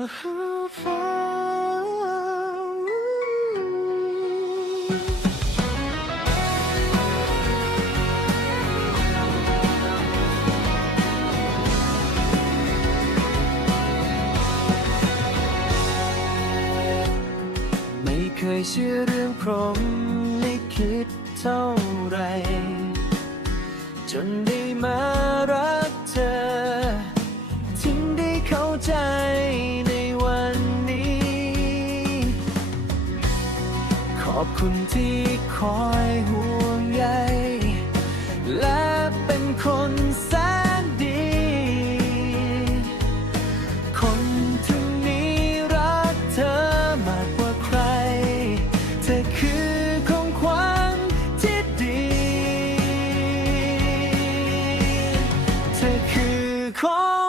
ไม่เคยเชื่อเรื่องพรหมลิขิตเท่าไร จนได้มารักเธอ ถึงได้เข้าใจ อบคุณที่คอยห่วงใยและเป็นคนแสนดี คนทุกนี้รักเธอมากกว่าใคร เธอคือของขวัญที่ดี เธอคือของ